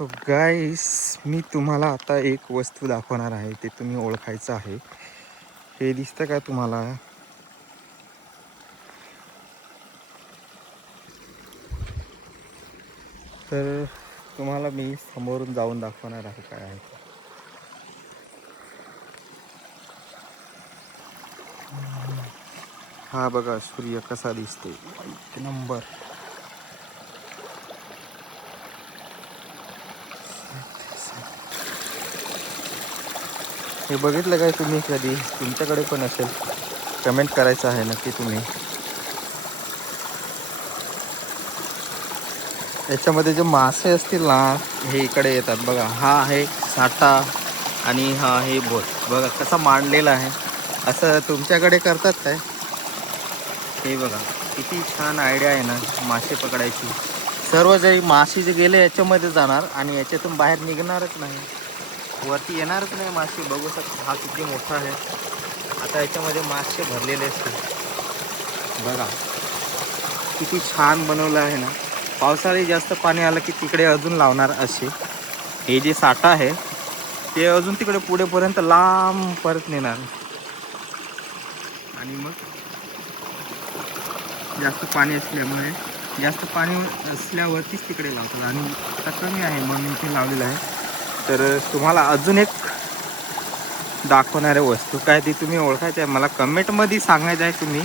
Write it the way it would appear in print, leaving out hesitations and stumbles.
तो गाईस, मी तुम्हाला आता एक वस्तू दाखवणार आहे. ते तुम्ही ओळखायचं आहे. हे दिसतं का तुम्हाला? तर तुम्हाला मी समोरून जाऊन दाखवणार आहे काय आहे ते. हा बघा सूर्य कसा दिसतोय, एक नंबर. हे बघितलं काय तुम्ही कधी? तुमच्याकडे पण असेल, कमेंट करायचं आहे नक्की तुम्ही. याच्यामध्ये जे मासे असतील ना, हे इकडे येतात बघा. हा आहे साठा आणि हा आहे बोट. बघा कसा मांडलेला आहे. असं तुमच्याकडे करतात काय? हे बघा किती छान आयडिया आहे ना मासे पकडायची. सर्व जे मासे जे गेले याच्यामध्ये जाणार आणि याच्यातून बाहेर निघणारच नाही, वरती येणारच नाही मासे. बघू शकता हा किती मोठा आहे. आता याच्यामध्ये मासे भरलेले असतील बघा. किती छान बनवलं आहे ना. पावसाळी जास्त पाणी आलं की तिकडे अजून लावणार असे. हे जे साठा आहे ते अजून तिकडे पुढेपर्यंत लांब परत नेणार आणि मग जास्त पाणी असल्यामुळे, जास्त पाणी असल्यावरतीच तिकडे लावतात आणि आता कमी आहे म्हणून इथे लावलेलं आहे. तर तुम्हाला अजून एक दाखवणाऱ्या वस्तू काय ती तुम्ही ओळखायचं आहे. मला कमेंटमध्ये सांगायचं आहे तुम्ही